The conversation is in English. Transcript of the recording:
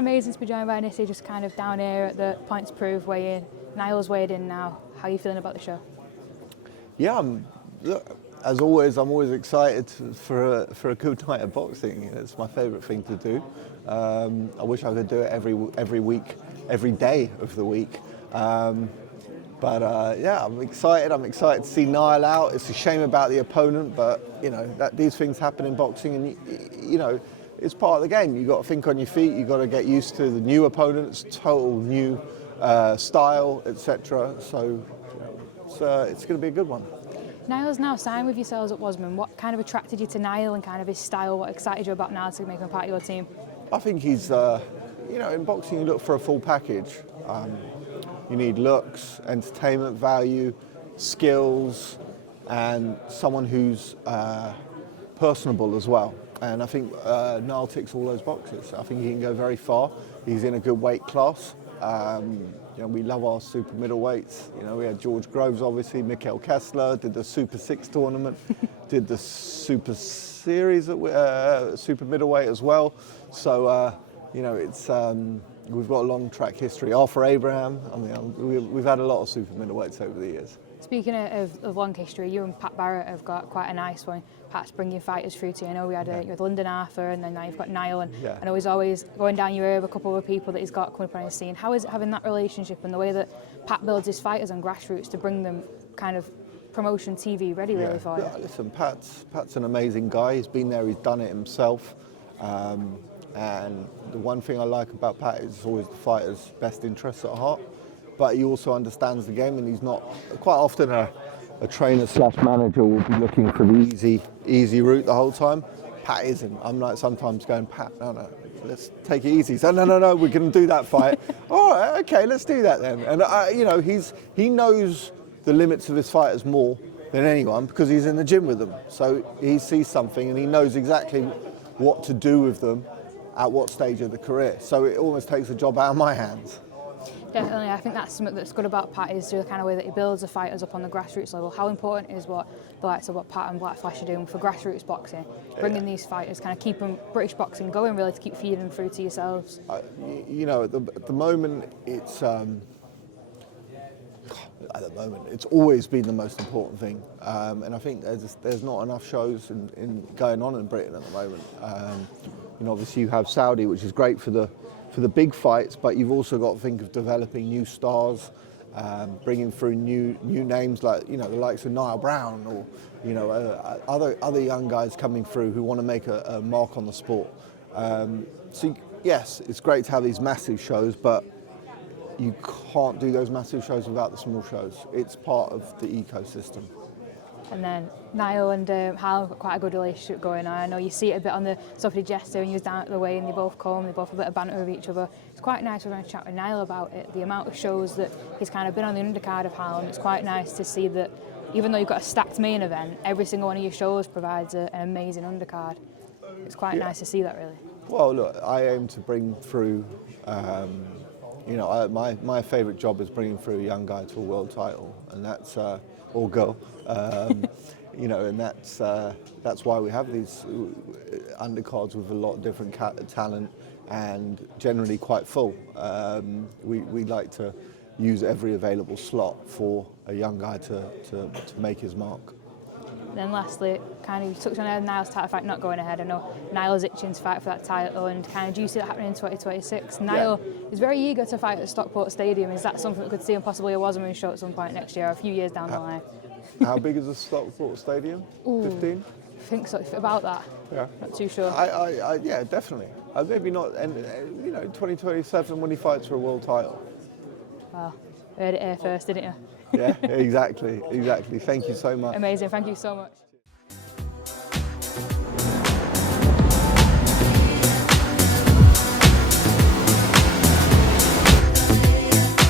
amazing to be joined by Nisse just kind of down here at the Points Prove weigh-in. Niall's weighed in now. How are you feeling about the show? Yeah, as always, I'm always excited for a good night of boxing. It's my favourite thing to do. I wish I could do it every week, every day of the week. Yeah, I'm excited. I'm excited to see Niall out. It's a shame about the opponent, but you know that these things happen in boxing, and you know it's part of the game. You got to think on your feet. You got to get used to the new opponents, total new style, etc. So it's going to be a good one. Niall's now signed with yourselves at Wasserman. What kind of attracted you to Niall and kind of his style? What excited you about Niall to make him part of your team? I think he's, you know, in boxing you look for a full package. You need looks, entertainment value, skills, and someone who's personable as well. And I think Niall ticks all those boxes. I think he can go very far. He's in a good weight class. You know, we love our super middleweights. You know, we had George Groves, obviously, Mikhail Kessler, did the Super 6 tournament, did the Super Series at super middleweight as well. So, you know, it's we've got a long track history. Arthur Abraham, I mean, we've had a lot of super middleweights over the years. Speaking of long history, you and Pat Barrett have got quite a nice one. Pat's bringing fighters through to you. I know we had you had London Arthur, and then now you've got Niall, and I know he's always going down your ear with a couple of people that he's got coming up on his scene. How is it having that relationship and the way that Pat builds his fighters on grassroots to bring them kind of promotion TV ready really for you? Yeah, listen, Pat's an amazing guy. He's been there, he's done it himself. And the one thing I like about Pat is always the fighter's best interests at heart. But he also understands the game, and he's not quite often a trainer / manager will be looking for the easy route the whole time. Pat isn't. I'm like sometimes going, Pat, no, let's take it easy. So no, we're going to do that fight. All right, okay, let's do that then. And you know, he knows the limits of his fighters more than anyone because he's in the gym with them. So he sees something and he knows exactly what to do with them at what stage of the career. So it almost takes the job out of my hands. Definitely, I think that's something that's good about Pat is the kind of way that he builds the fighters up on the grassroots level. How important is what the likes of what Pat and Black Flash are doing for grassroots boxing, bringing these fighters, kind of keeping British boxing going, really, to keep feeding them through to yourselves? You know, at the moment, it's always been the most important thing, and I think there's not enough shows in going on in Britain at the moment. You know, obviously you have Saudi, which is great for the big fights, but you've also got to think of developing new stars, bringing through new names like, you know, the likes of Niall Brown, or you know, other young guys coming through who want to make a mark on the sport. So yes, it's great to have these massive shows, but you can't do those massive shows without the small shows. It's part of the ecosystem. And then Niall and Hal have got quite a good relationship going on. I know you see it a bit on the stuff he just when he was down at the way, and they both come, they both have a bit of banter with each other. It's quite nice when I chat with Niall about it, the amount of shows that he's kind of been on the undercard of Hal, and it's quite nice to see that even though you've got a stacked main event, every single one of your shows provides an amazing undercard. It's quite nice to see that, really. Well, look, I aim to bring through, you know, my favourite job is bringing through a young guy to a world title, and that's or girl, you know, and that's why we have these undercards with a lot of different talent and generally quite full. We like to use every available slot for a young guy to make his mark. Then lastly, kind of you touched on Niall's title fight not going ahead. I know Niall's itching to fight for that title, and kind of do you see that happening in 2026? Niall is very eager to fight at Stockport Stadium. Is that something we could see on possibly a Wasserman show at some point next year, or a few years down the line? How big is the Stockport Stadium? 15? I think so, about that. Yeah. Not too sure. Yeah, definitely. Maybe not, you know, 2027 when he fights for a world title. Well, heard it here first, didn't you? Yeah, exactly. Thank you so much. Amazing, thank you so much.